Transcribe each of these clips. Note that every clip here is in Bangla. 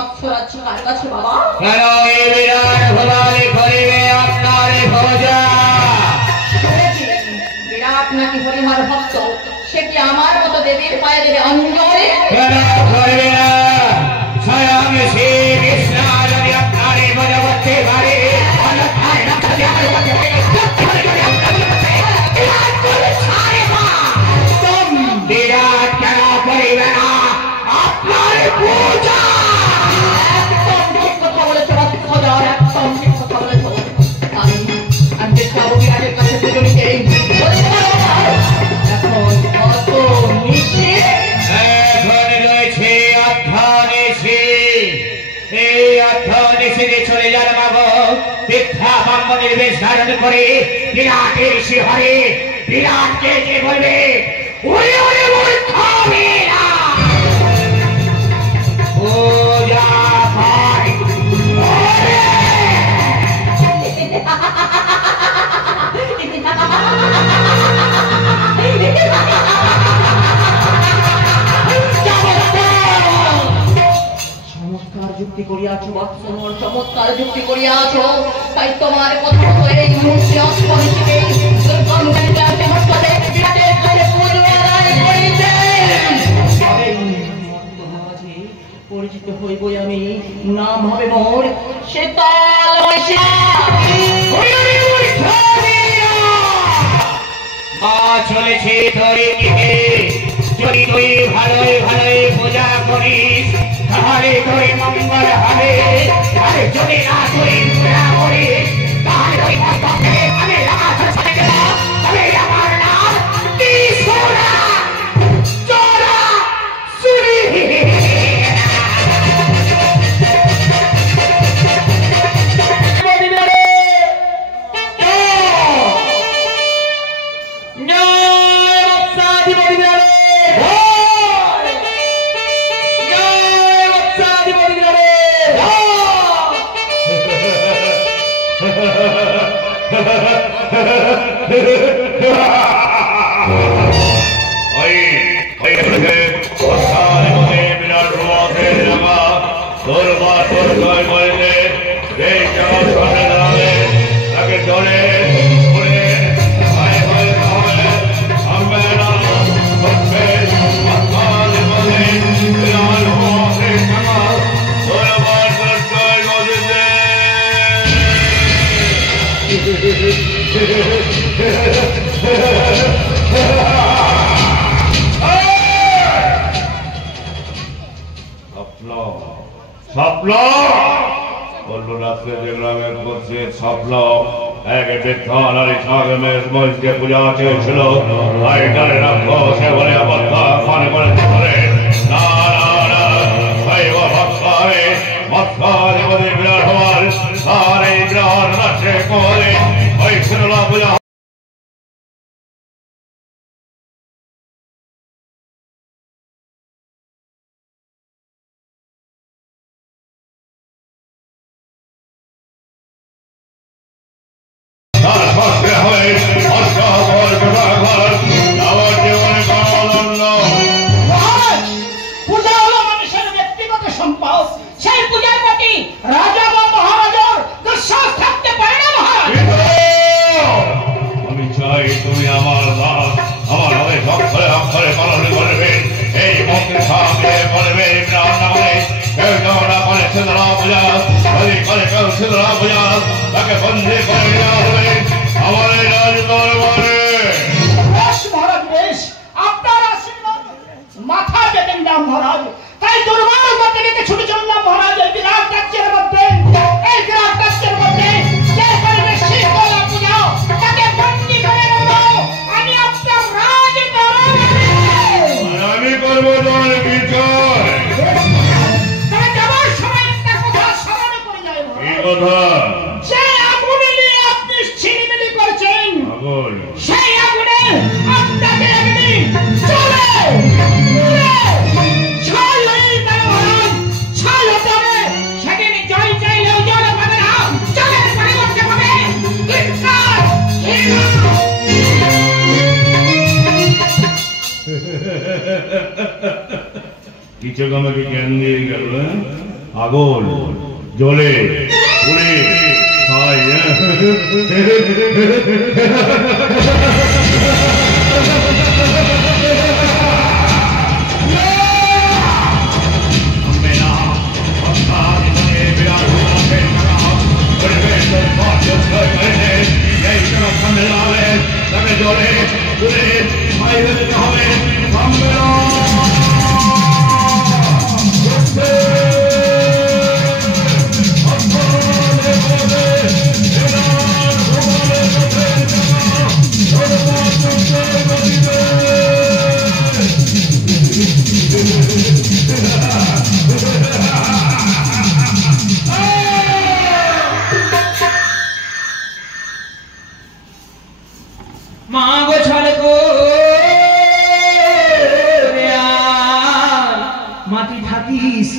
মৎস্য রাজ্য কার কাছে বাবা? কেন এই বিরাট ভবানী করিবে আপনার ভোজা? বিরাট নাকি হরিহর ভক্ত, সে কি আমার মতো দেবীর পায়ে দেবে অঞ্জলি? কেন করবে না? স্বয়ং শ্রী কৃষ্ণ যদি আপনার ভোজা করতে পারে বিরাট কেন করিবে না আপনার পূজা? একদম ঠিক কথা বলেছো রাজা, একদম ঠিক কথা বলেছো। আমি চেষ্টা করবো বিরাটের কাছে পুজো নিতে। এখন কত নিশি, এখন রয়েছে অর্ধনিশি। এই অর্ধনিশিতে চলে যান বাবু মিথ্যা ব্রাহ্মণের বেশ ধারণ করে বিরাটের শিহরে বিরাটকে যে বলবে ওরে ওরে মূর্খ মেয়েরা পূজা পাই চমৎকার যুক্তি করিয়াছ বৎসর, চমৎকার যুক্তি করিয়াছ। তাই তোমার কথা মতো এই মুহূর্তে অস্পনিশিতে দুর্গন্ধে হস্তদে বিরাটের কাছে পুজো আদায় করিতে পরিচিত হইবই আমি। নাম হবে মোর শীতল বৈশা। চলেছে ধরে দিকে যদি তুই ভালোই ভালোই পূজা করিস তাহলে তুই মঙ্গল হবে, আর যদি না তুই পূজা করিস তাহলে ওই মস্তকে আমি রাখার সাথে গেলাম। তবে আমার নাম ত্রিশূলা চোরা সুরি। স্বপ্ন বললো রাত্রে দেখলাম এক বলছে স্বপ্ন এক বৃদ্ধ নারী সাগমের মহিষকে পূজা চেয়েছিল সে বলে মনে করে না না না মৎস্য বিরাট হওয়ার আর এই বিরাট রাত্রে করে ওই ছিল পূজা কিছু আমাকে জ্ঞান দিয়ে গেল। আগুন জ্বলে পুড়ে ছাই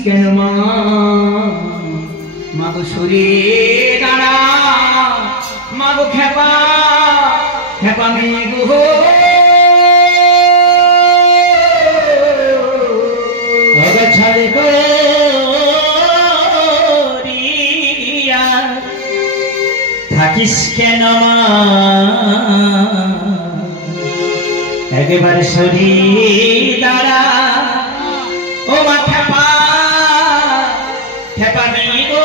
কেন মাগো সরে দাঁড়া মাগো খেপা খেপা মেঘো ছাড়ে থাকিস কেন একেবারে সরে দাঁড়া ও মা খেপা খেপা নেই গো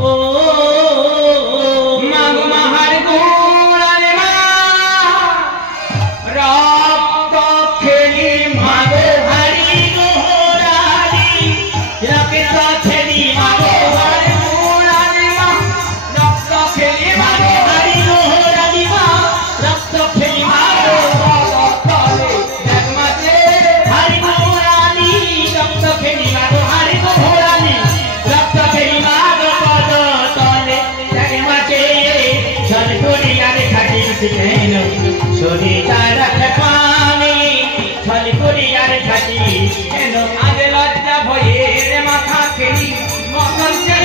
ও মাগো মাহার গোড়ারে মা রক্ত খেলি মাগো হারি গোড়ারি রক্ত খেলি মাগো হারি গোড়ারি মা রক্ত খেলি মাগো হারি গোড়ারি মা রক্ত খেলি মাগো সরি তারা খেপানি ছল করিয়ার থাকি কেন আজ লজ্জা ভয়ের মাথা খেলি মকঞ্চের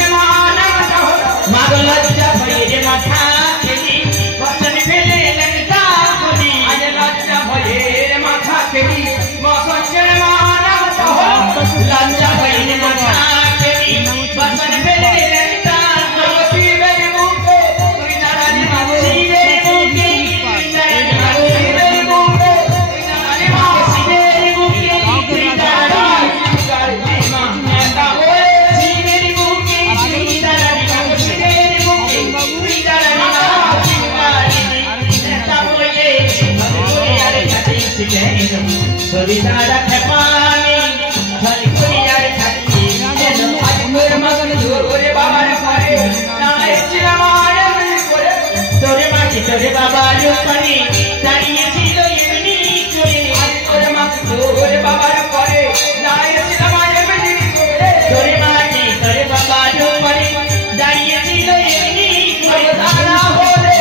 মাগ লজ্জা ভয়ের মাথা খেলি বচন ফেলে লেখা বলি আজ লজ্জা ভয়ের মাথা খেলি মকঞ্চের লজ্জা ভয়ের মাথা খেলি বচন ফেলে লেখা শিবের মুখে সরিতারা খেপানি ছল করিয়ার থাকি যেন আজকের মগন ধরে বাবার পরে নাই চিরমায় করে তোরে মাটি তোরে বাবার পরে দাঁড়িয়েছিল এমনি করে আজকের মগন ধরে বাবার পরে নাই চিরমায় এমনি করে তোরে মাটি তোরে বাবার পরে দাঁড়িয়েছিল এমনি করে দাঁড়া বলে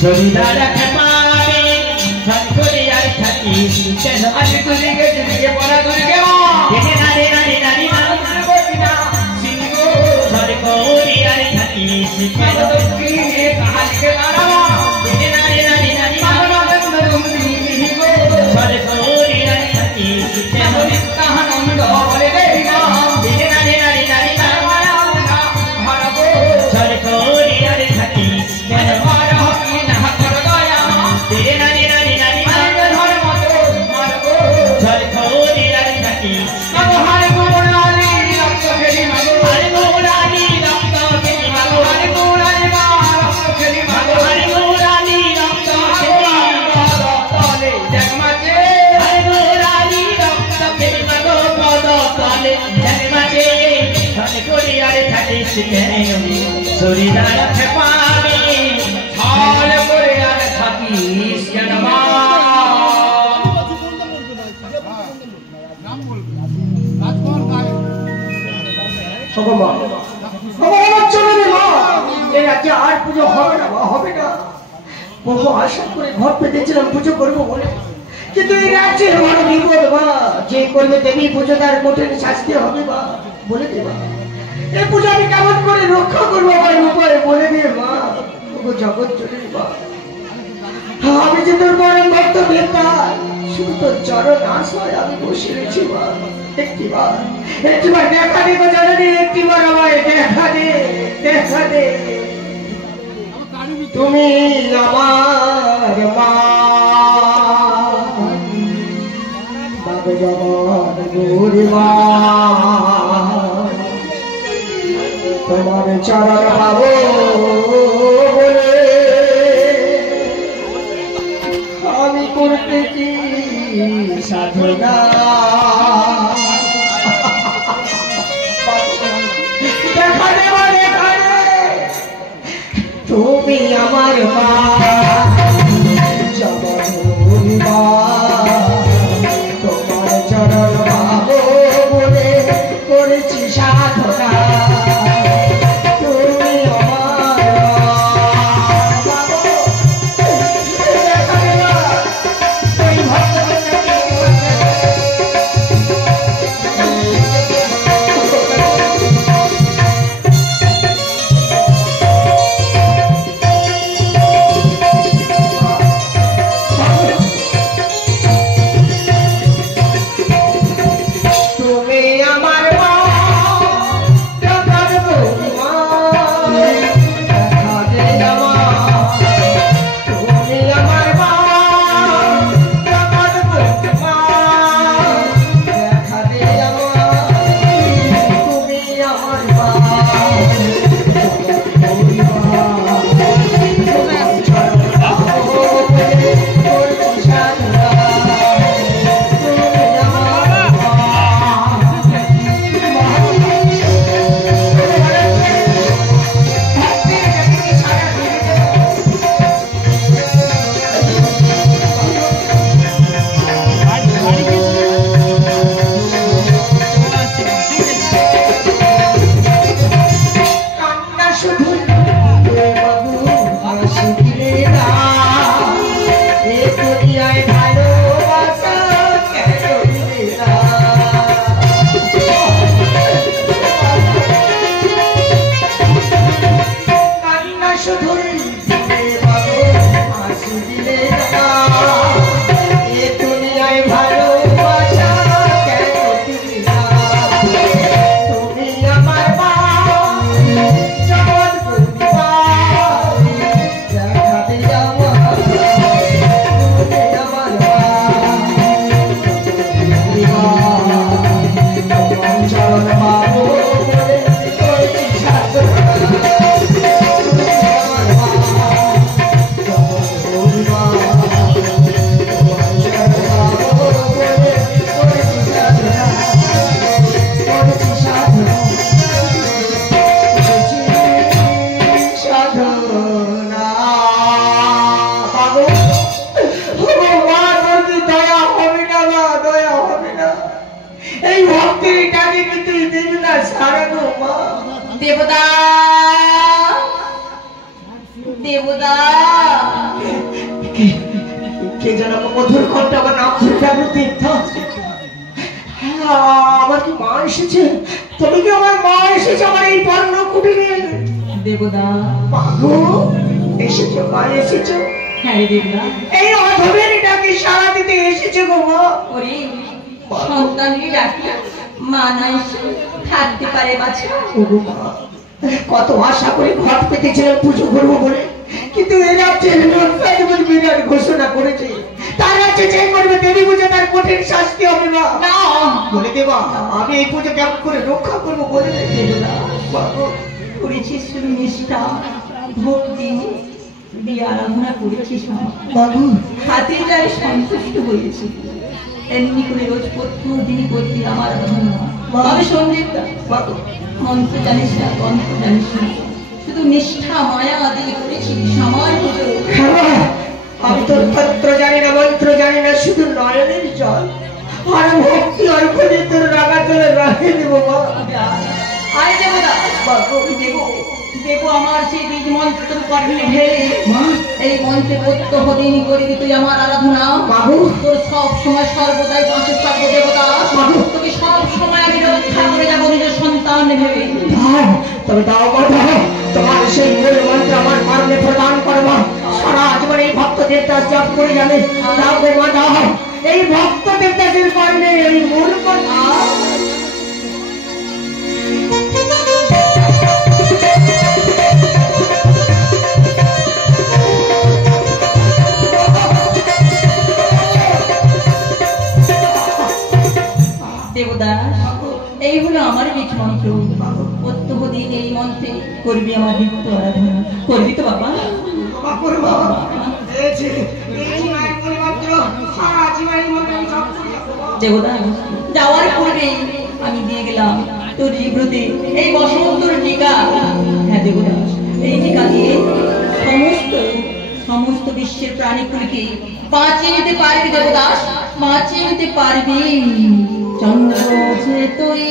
সরিদারা খেপাবে সরিয়ার থাকি কেন আজ দুর্গে দুর্গে পড়া দুর্গে দেখে নারে নারে নারী না সিংহ সরে করিয়ার থাকি কেন দুর্গে কাহাকে নারা দেখে নারে নারে নারী সরে করিয়ার থাকি কেন নিত্যানন্দ বলে দেনা দেখে নারে নারে নারী না সরে করিয়ার থাকি কেন সরিদারা খেপাবে ছল করে আর থাকিস কেন মা আর পুজো হবে না হবে না বহু আশা করে ঘর পেতেছিলাম পুজো করবো বলে, কিন্তু এই রাজ্যের বড় বিপদ মা, যে করবে দেবী পুজো তার কঠিন শাস্তি হবে মা, বলে দে মা। এই পুজো আমি কেমন করে রক্ষা করবো আমার উপায় বলে দে মা। জগৎ জননী মা, আমি যে তোর পরম ভক্ত বেতাল, শুধু তোর চরণ আশায় আমি বসে রয়েছি মা। একটিবার দেখা দে গো জননী, একটিবার আমায় দেখা দে, দেখা দে। তুমি আমার মা, ভগবান গৌরী মা, তোমার চরণ পাবো বলে আমি করতে কি সাধনা। দেখা দেবা, দেখা দে, তুমি আমার মা, জগৎ মা, তোমার চরণ পাবো বলে করেছি সাধনা। দেবতা দেবতা কে যেন মধুর কণ্ঠে আমার নাম ধরে ডাকলো তীর্থ। আমার কি মা এসেছে? তুমি কি আমার মা এসেছে আমার এই বর্ণ কুটিরে? দেবতা মাগো এসেছো, মা এসেছো? হ্যাঁ দেবতা, এই অধমের ডাকে সাড়া দিতে এসেছে গো মা। ওরে সন্তানকে ডাকি মা নাই থাকতে পারে বাছা। ওগো মা, কত আশা করে ঘট পেতেছিলাম পুজো করবো বলে, কিন্তু এই রাজ্যের লোক বিরাট ঘোষণা করেছে তার রাজ্যে যে করবে দেবী পুজো তার কঠিন শাস্তি হবে না। বলে দেবা আমি এই পুজো কেমন করে রক্ষা করবো বলে করেছিস শুধু নিষ্ঠা ভক্তি দিয়ে আরাধনা করেছিস হাতে যাই সন্তুষ্ট হয়েছি। এমনি করে রোজ প্রতিদিন করবি আমার আরাধনা। আমি সন্দীপ মন্ত্র জানিস না, কন্ঠ জানিস না, শুধু নিষ্ঠা মায়া দিয়ে করেছি সময় পুজো। আমি তোর তন্ত্র জানি না, মন্ত্র জানি না, শুধু নয়নের জল আর ভক্তি অর্পণে তোর রাগা চলে রাখে দেবো মা। আয় দেবতা দেবো আমার সেই বীজ মন্ত্র তোর কর্মে ঢেলে এই মন্ত্র প্রত্যহদিন করবি তুই আমার আরাধনা বাবু। তোর সব সময় সর্বদাই পাশে থাকবো দেবতা বাবু। তোকে সব সময় আমি রক্ষা করে যাবো নিজের সন্তান ভেবে। তবে দাও দাও তোমার সেই মূল মন্ত্র আমার কর্মে প্রদান করবো। সারা জীবন এই ভক্ত দেবদাস জপ করে যাবে। দাও গো মা দাও এই ভক্ত দেবদাসের কর্মে এই মূল মন্ত্র। দেবদাস এই হলো আমার বীজ মন্ত্র। প্রত্যহদিন এই মন্ত্রে করবি আমার নিত্য আরাধনা। করবি তো বাবা? দেবদাস যাওয়ার পূর্বে আমি দিয়ে গেলাম তোর জিভ্রতে এই বসন্তর টিকা। হ্যাঁ দেবদাস, এই টিকা দিয়ে সমস্ত বিশ্বের প্রাণীগুলিকে বাঁচিয়ে নিতে পারবি দেবদাস, বাঁচিয়ে নিতে পারবি। চন্দ্র যে তুই,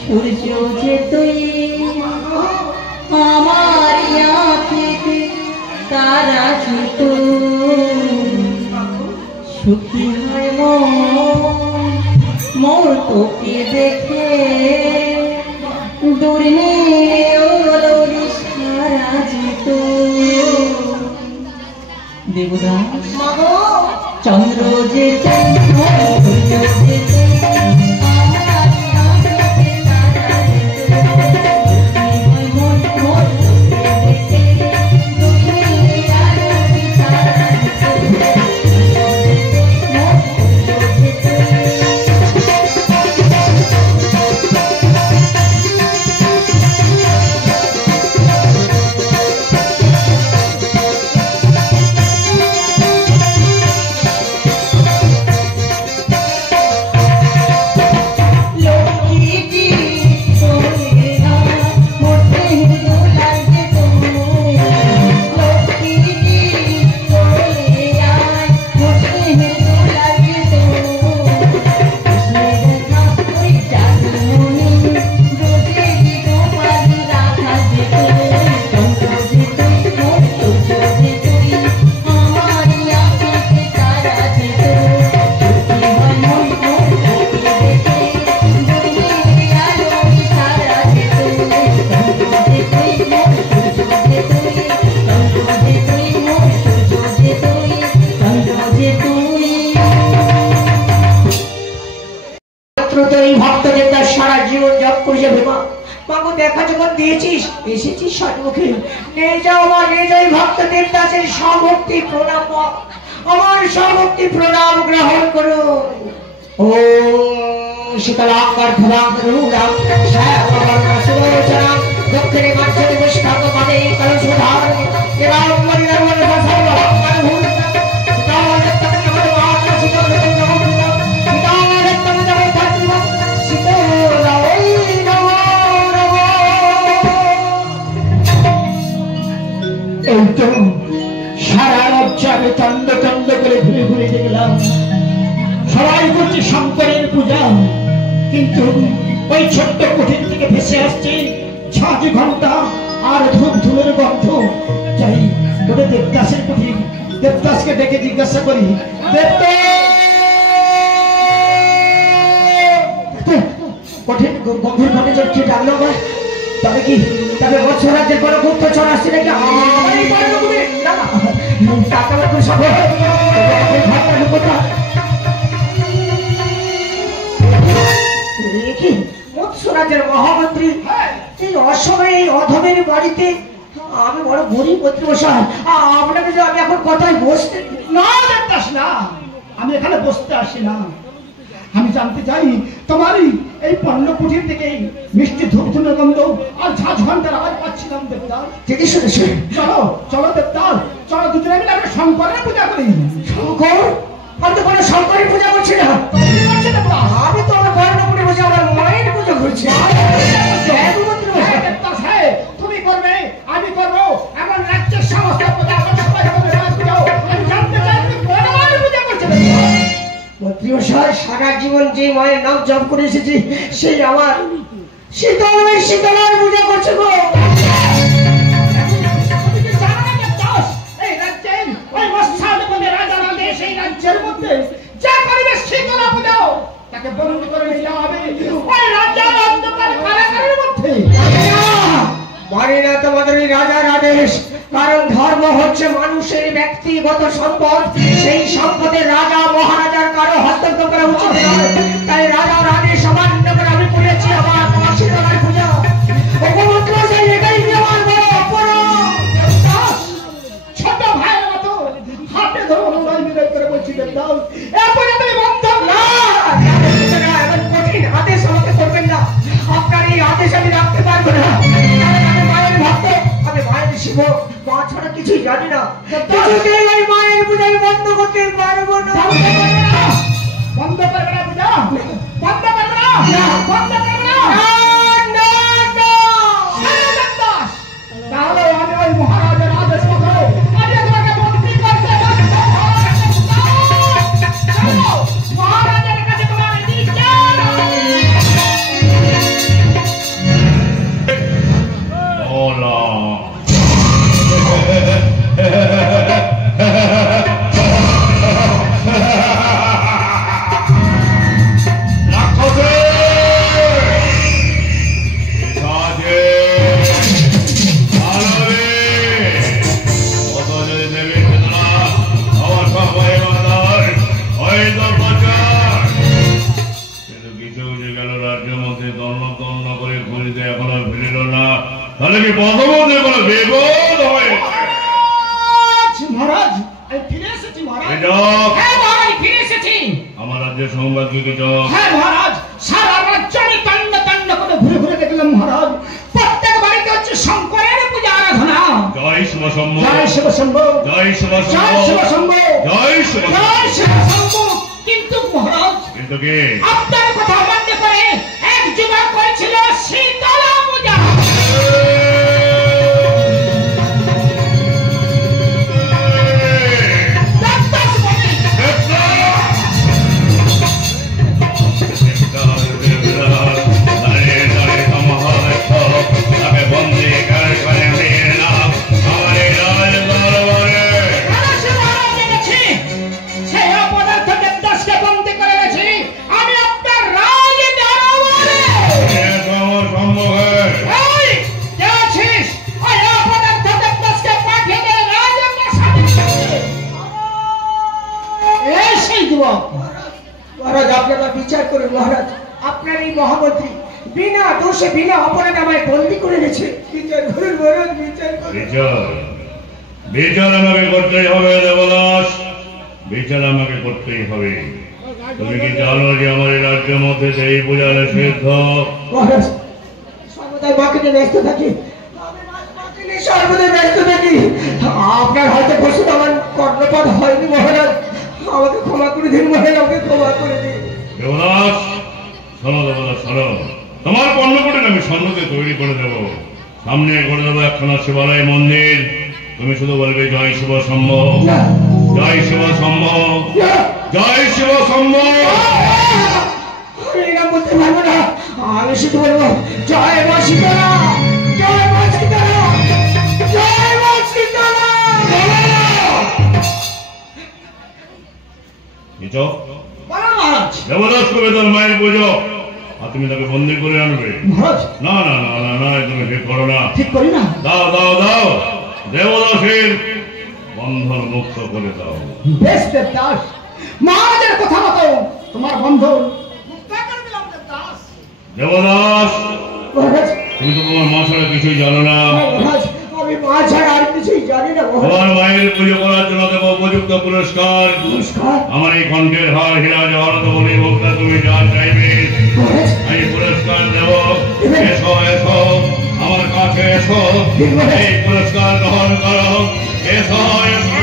সূর্য যে তুই, আমার আঁখিতে তারা যে তুই। সুখী হয় মোর তোকে দেখে, দূরে সারা যে তুই। দেবদাস চন্দ্র যে দেখা যখন দিয়েছিস এসেছিস সম্মুখে, নিয়ে যাও মা, নিয়ে যাই ভক্ত দেবদাসের সভক্তি প্রণাম। আমার সভক্তি প্রণাম গ্রহণ করো। ও শীতলাঙ্গর ধরাঙ্গরূঢ়াং শ্যামবর্ণসুলোচনাং দক্ষিণে মধ্যে পুষ্পাঙ্গ মানে কলসুধার দেবাঙ্গরি নর্মদ সর্বঙ্গরূঢ় সীতারত্তম জগন্নাথ সীতারত্তম সীতারত্তম জগন্নাথ সীতারাই নমঃ। এই তো সারা রাজ্য আমি চন্দ্র চন্দ্র করে ঘুরে ঘুরে দেখলাম, সবাই করছে শঙ্করের পূজা, কিন্তু ওই ছোট্ট কুঠির থেকে ভেসে আসছে ঝাঁঝ ঘন্টা আর ধূপ ধুলের গন্ধ। যাই ওটা দেবদাসের কুঠির, দেবদাসকে ডেকে জিজ্ঞাসা করি, কঠিন গম্ভীর ঘটে চলছে ডাকলো আমার। তবে কি তবে বৎসরাজ্যের কোনো গুপ্তচর আসছে নাকি? মৎস্যরাজের মহামন্ত্রী এই অসময়ে এই অধমের বাড়িতে, আমি বড় গরিব মন্ত্রীমশাই, আপনাকে যে আমি এখন কথায় বসতে না দেবদাস না, আমি এখানে বসতে আসি না। আমি জানতে চাই তোমারই এই পণ্য কুঠির থেকে মিষ্টি ধূপ ধুনের গন্ধ আর ঝাঁঝ ঘন্টার আওয়াজ পাচ্ছিলাম দেবদাস। ঠিকই শুনেছি। চলো চলো দেবদাস, চলো দুজনে মিলে আমরা শঙ্করের পূজা করি। শঙ্কর? আমি তো কোনো শঙ্করের পূজা করছি না, আমি তো আমার বর্ণপুরে বসে আমার মায়ের পূজা করছি। তুমি করবে, আমি করবো, এমন রাজ্যের সমস্ত পূজা আমি জানতে চাই তুমি বর্ণমানের পূজা করছো। মন্ত্রীমশাই সারা জীবন যে মায়ের নাম জপ করে এসেছি সেই আমার শীতলার পূজা করছে গো। কারণ ধর্ম হচ্ছে মানুষের ব্যক্তিগত সম্পদ। সেই সম্পদের রাজা মহারাজার কারো হস্তক্ষেপ করা উচিত নয়। তাই রাজার আদেশ অমান্য করে আমি করেছি আমার মাসি তলার পূজা। উপমন্ত্র সেই এটাই আমার বড় অপরাধ। ছোট ভাইয়ের মতো হাতে ধরে অনুদান বিদায় করে বলছি দাও এরপরে তুমি বন্ধ না, এমন কঠিন আদেশ আমাকে করবেন না। আপনার এই আদেশ আমি রাখতে পারবো না। কারণ আমি মায়ের ভক্ত, আমি মায়ের শিব, মা ছাড়া কিছুই জানি না। কিছুতেই ওই মায়ের পূজা আমি বন্ধ করতে পারবো না। বন্ধ করবে না পূজা, বন্ধ করবে না, বন্ধ করবে না। তাহলে আমি ওই মহারাজের আদেশ মতো আমি তোমাকে বন্দি করতে বাধ্য হব। মহারাজের কাছে তোমার বিচার। তাহলে কি বঙ্গবন্ধুর কোনো বিপদ হয়? মহারাজ আমি ফিরে এসেছি মহারাজ। হ্যাঁ মহারাজ ফিরে এসেছি। আমার রাজ্যের সংবাদ কি কিছু? হ্যাঁ মহারাজ, সারা রাজ্য আমি তন্ন তন্ন করে ঘুরে ঘুরে দেখলাম মহারাজ। প্রত্যেক বাড়িতে হচ্ছে শঙ্করের পূজা আরাধনা। জয় শিব শম্ভু, জয় শিব শম্ভু, জয় শিব জয় শিব শম্ভু, জয় শিব জয় শিব শম্ভু। কিন্তু মহারাজ কিন্তু কি আপনার কথা অমান্য করে এক যুবক করেছিল শীতলা পূজা। মহারাজ আপনারা বিচার করুন। মহারাজ আপনার এই মহামন্ত্রী বিনা দোষে বিনা অপরাধে আমায় বন্দি করে এনেছে। বিচার করুন মহারাজ, বিচার করুন। বিচার আমাকে করতেই হবে দেবদাস, বিচার আমাকে করতেই হবে। তুমি কি জানো যে আমার এই রাজ্যের মধ্যে সেই পূজা নিষিদ্ধ? মহারাজ সর্বদাই মাকে নিয়ে ব্যস্ত থাকি, আমি মাকে নিয়ে সর্বদাই ব্যস্ত থাকি। আপনার হয়তো বসে আমার কর্ণপাত হয়নি মহারাজ, আমাকে ক্ষমা করে দিন মহারাজ, আমাকে ক্ষমা করে দিন। দেবদাস শোনো, দেবদাস শোনো, তোমার পণ্যকুটির আমি স্বর্ণকে তৈরি করে দেব। সামনে করে দেবো একখানা শিবালয় মন্দির। তুমি শুধু বলবে জয় শিব শম্ভ, জয় শিব শম্ভ, জয় শিব শম্ভ। আমি এটা বলতে পারবো না, আমি শুধু বলবো জয় মা শীতলা, জয় মা শীতলা, জয় মা শীতলা। দেবদাস করবে তোর মায়ের পুজো, আর তুমি তাকে বন্দি করে আনবে? না না না না না, তুমি ঠিক করো না, ঠিক করি না। দাও দাও দাও, দেবদাসের বন্ধন মুক্ত করে দাও। বেশ দেবদাস, মহারাজের কথা মতো তোমার বন্ধন মুক্ত করে দিলাম দেবদাস। দেবদাস তুমি তো তোমার মা ছাড়া কিছুই জানো না। আমি মা ছাড়া আর কিছুই জানি না। তোমার মায়ের পুজো করার জন্য দেব উপযুক্ত পুরস্কার। আমার এই কণ্ঠের হার হীরা জহরত বলি মুক্তা তুমি যা চাইবে আমি পুরস্কার দেব। এসো এসো আমার কাছে এসো, এই পুরস্কার গ্রহণ করো। এসো এসো,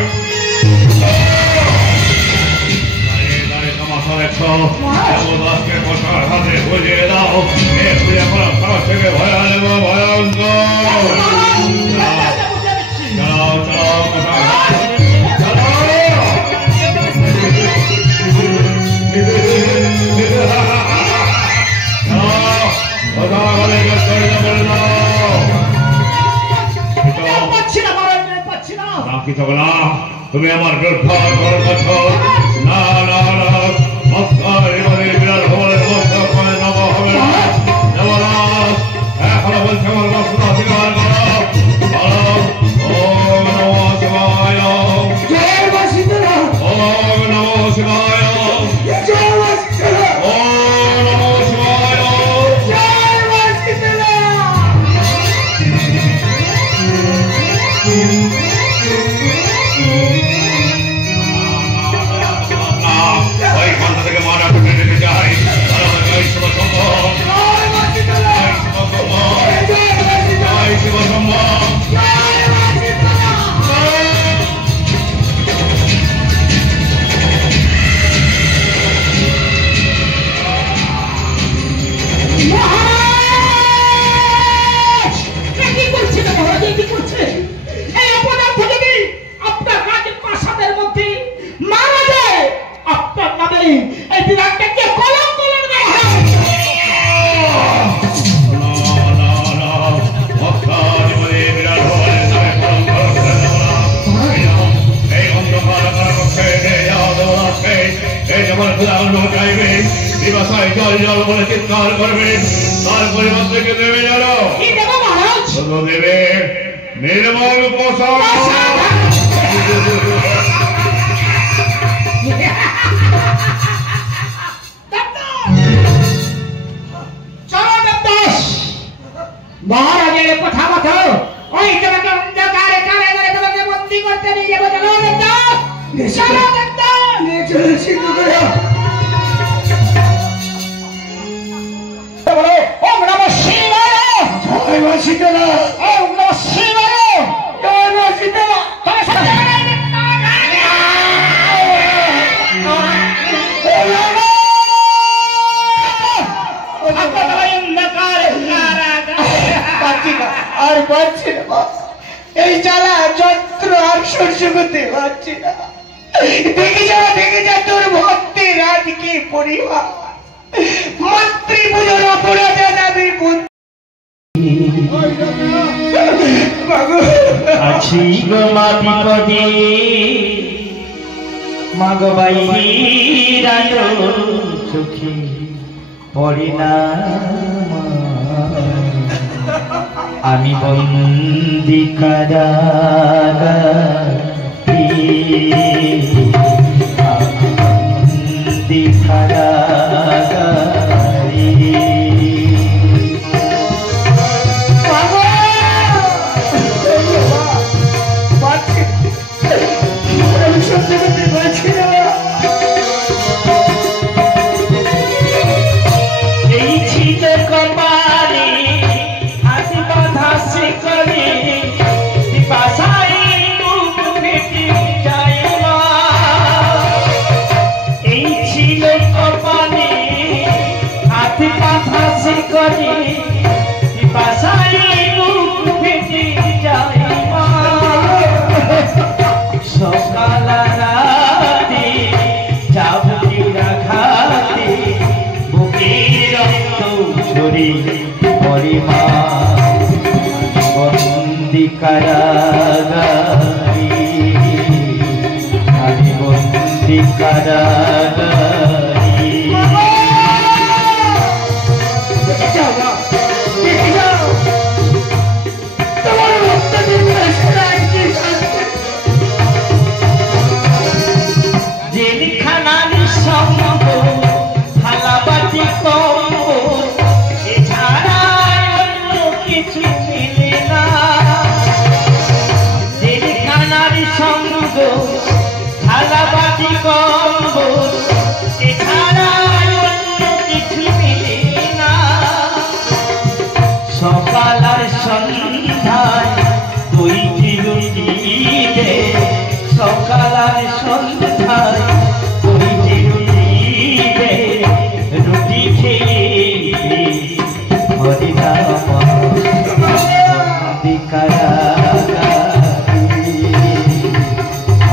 দেবদাসকে কষার হাতে বুঝিয়ে দাও। এ পূজা করা সব থেকে ভয়ানক ভয়ঙ্কর। চলো চলো কষার তুমি আমার বিরুদ্ধে না না না বিরাট ভবনের ব্যবস্থা করে নেওয়া হবে না। দেবদাস এখনো বলছে আমার বস্ত্র অধিকার করো। ওম ওই কণ্ঠ থেকে মারা তুলে নিতে চাই শিব সম্ভব শিব সম্ভব জল জল বলে চিৎকার করবেন তার পরিবর্তে কে দেবে জানো দেবে নির্মল পোষণ মহারাজের কথা মতো ওই তোমাকে অন্ধকারে কালে ধরে তোমাকে বন্দি করতে নিয়ে যাবো। ওম নমঃ শিবায় জয় মা শীতলা ওম নমঃ শিবায় জয় মা শীতলা আর পারছি না এই জ্বালা যন্ত্র আর সহ্য করতে পারছি না। দেখে যা তোর ভক্তের আজকে পরিবার মন্ত্রী পুজোর অপরাধে আমি আছি গো মাটি পদে মাগো বাইরালো চোখে পড়ে না আমি বন্দি কারাগারে বন্দি কারাগারে এই ছিল কপালে হাতে বাঁধা শিকলে পিপাসায় বুক ফেটে যায় মা। এই ছিল কপালে হাতে বাঁধা শিকলে পিপাসায় বুক ফেটে যায় মা। সকাল রাতে চাবুকের আঘাতে বুকের রক্ত ঝরে পড়ে মা। বন্দি কারাগারে আমি বন্দি কারাগারে জেলখানার সঙ্গ থালাবাটি কম্ব এছাড়া অন্য কিছু মিলে না। জেলখানার সঙ্গ থালাবাটি কম্ব এছাড়া অন্য কিছু মিলে না। সকাল আর সন্ধ্যায় তুই চিরুটি দে সকাল আর সন্ধ্যায় তুই চিরুটি দে রুটি খেয়ে হরিনাম বন্দি কারাগারে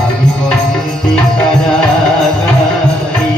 আমি বন্দি কারাগারে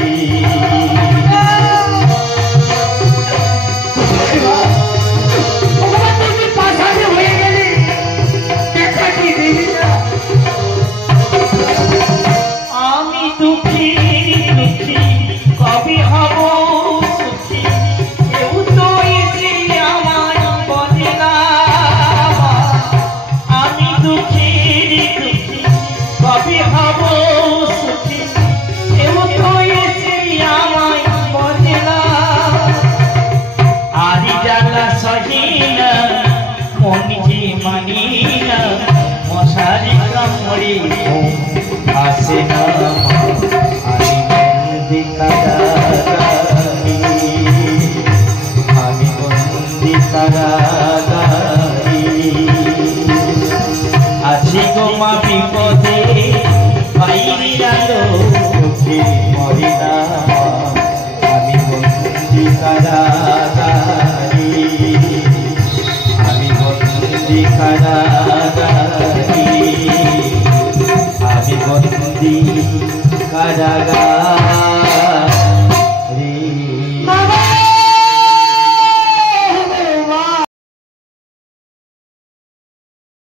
আসে না আমি বন্দি কারাগারি আমি বন্দি কারাগারি আছি গো মা বিপদে বাইরিরা লোকে মরি না আমি বন্দি কারাগারি আমি বন্দি কারাগারি আমি বন্দি কারাগারি